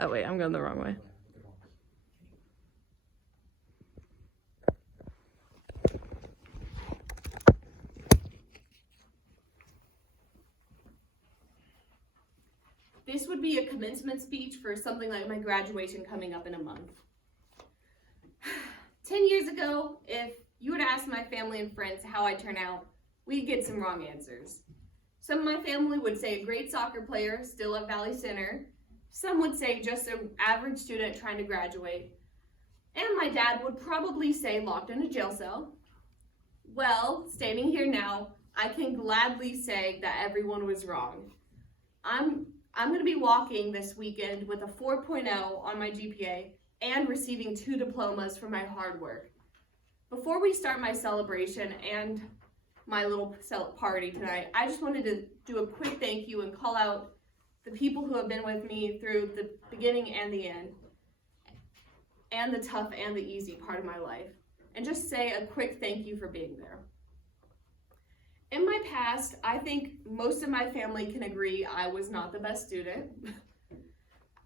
Oh wait, I'm going the wrong way. This would be a commencement speech for something like my graduation coming up in a month. 10 years ago, if you were to ask my family and friends how I turn out, we'd get some wrong answers. Some of my family would say a great soccer player, still at Valley Center. Some would say just an average student trying to graduate. And my dad would probably say locked in a jail cell. Well, standing here now, I can gladly say that everyone was wrong. I'm going to be walking this weekend with a 4.0 on my GPA and receiving 2 diplomas for my hard work. Before we start my celebration and my little party tonight, I just wanted to do a quick thank you and call out the people who have been with me through the beginning and the end, and the tough and the easy part of my life, and just say a quick thank you for being there. In my past, I think most of my family can agree I was not the best student.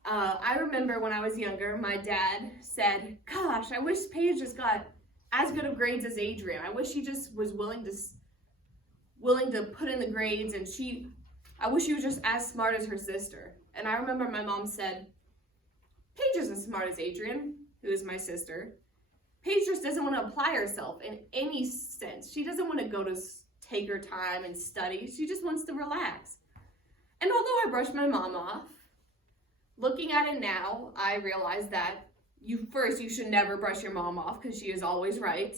I remember when I was younger, my dad said, "Gosh, I wish Paige just got as good of grades as Adrian. I wish she just was willing to put in the grades, and I wish she was just as smart as her sister." And I remember my mom said, "Paige isn't as smart as Adrian," who is my sister. "Paige just doesn't want to apply herself in any sense. She doesn't want to go to take her time and study. She just wants to relax." And although I brushed my mom off, looking at it now, I realize that you should never brush your mom off because she is always right.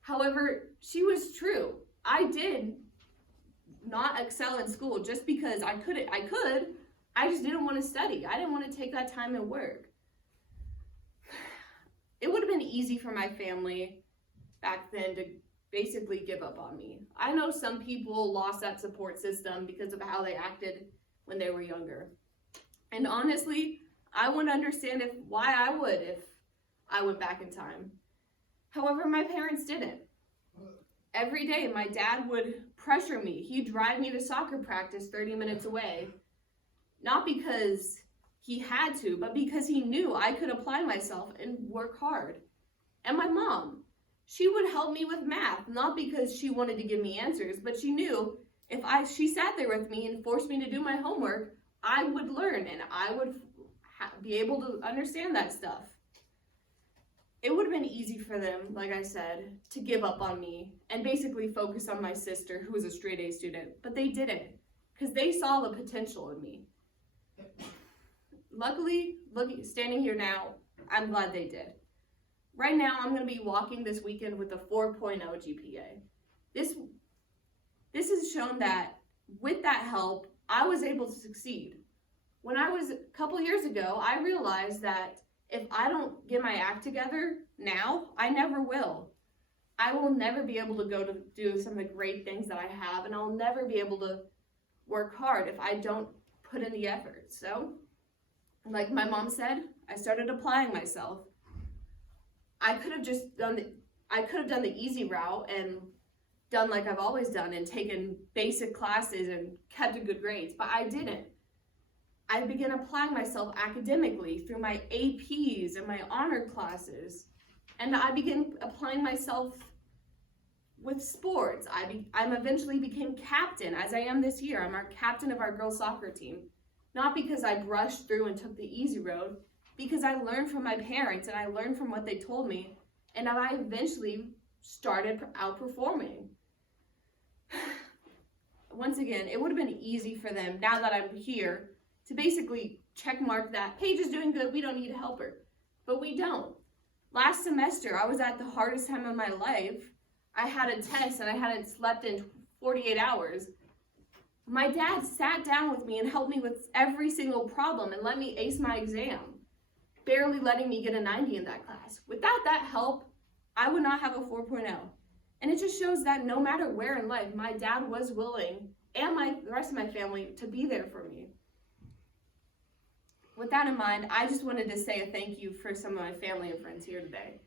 However, she was true. I did not excel in school just because I just didn't want to study. I didn't want to take that time and work. It would have been easy for my family back then to basically give up on me. I know some people lost that support system because of how they acted when they were younger. And honestly, I wouldn't understand why I would if I went back in time. However, my parents didn't. Every day, my dad would pressure me. He'd drive me to soccer practice 30 minutes away. Not because he had to, but because he knew I could apply myself and work hard. And my mom, she would help me with math, not because she wanted to give me answers, but she knew if she sat there with me and forced me to do my homework, I would learn and I would be able to understand that stuff. It would have been easy for them, like I said, to give up on me and basically focus on my sister, who was a straight A student, but they didn't, because they saw the potential in me. Luckily, standing here now, I'm glad they did. Right now, I'm going to be walking this weekend with a 4.0 GPA. This has shown that with that help, I was able to succeed. When I was a couple years ago, I realized that if I don't get my act together now, I never will. I will never be able to go to do some of the great things that I have, and I'll never be able to work hard if I don't put in the effort. So, like my mom said, I started applying myself. I could have done the easy route and done like I've always done and taken basic classes and kept good grades, but I didn't. I began applying myself academically through my APs and my honor classes, and I began applying myself with sports. I eventually became captain, as I am this year. I'm our captain of our girls soccer team, not because I brushed through and took the easy road, because I learned from my parents and I learned from what they told me, and I eventually started outperforming. Once again, it would have been easy for them, now that I'm here, to basically check mark that Paige is doing good, we don't need to help her. But we don't. Last semester, I was at the hardest time of my life. I had a test and I hadn't slept in 48 hours. My dad sat down with me and helped me with every single problem and let me ace my exam, barely letting me get a 90 in that class. Without that help, I would not have a 4.0. And it just shows that no matter where in life, my dad was willing, and the rest of my family, to be there for me. With that in mind, I just wanted to say a thank you for some of my family and friends here today.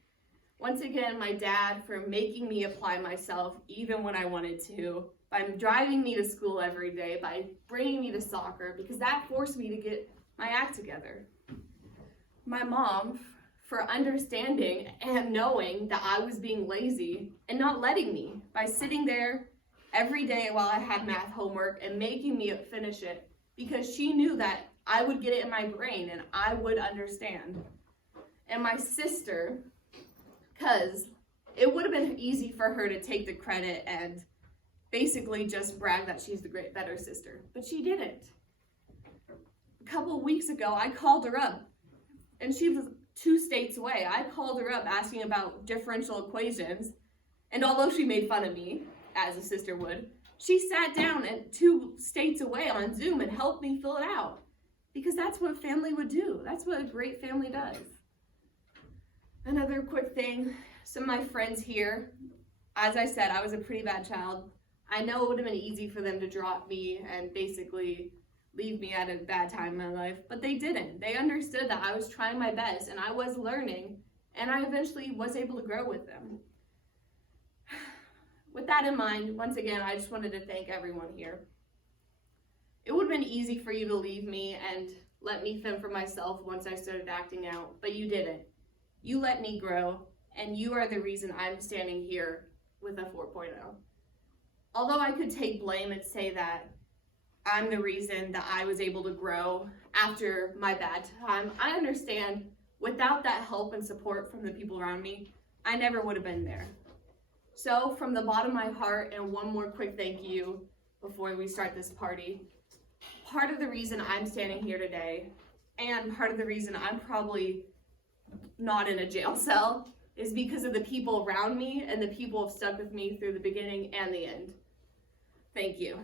Once again, my dad for making me apply myself even when I wanted to, by driving me to school every day, by bringing me to soccer, because that forced me to get my act together. my mom for understanding and knowing that I was being lazy and not letting me by sitting there every day while I had math homework and making me finish it, because she knew that I would get it in my brain and I would understand. And my sister, because it would have been easy for her to take the credit and basically just brag that she's the better sister, but she didn't. A couple of weeks ago, I called her up, and she was 2 states away. I called her up asking about differential equations, and although she made fun of me, as a sister would, she sat down at 2 states away on Zoom and helped me fill it out, because that's what family would do. That's what a great family does. Another quick thing, some of my friends here, as I said, I was a pretty bad child. I know it would have been easy for them to drop me and basically leave me at a bad time in my life, but they didn't. They understood that I was trying my best and I was learning, and I eventually was able to grow with them. With that in mind, once again, I just wanted to thank everyone here. It would have been easy for you to leave me and let me fend for myself once I started acting out, but you didn't. You let me grow, and you are the reason I'm standing here with a 4.0. Although I could take blame and say that I'm the reason that I was able to grow after my bad time, I understand without that help and support from the people around me, I never would have been there. So from the bottom of my heart, and one more quick thank you before we start this party, part of the reason I'm standing here today, and part of the reason I'm probably not in a jail cell, is because of the people around me and the people who have stuck with me through the beginning and the end. Thank you.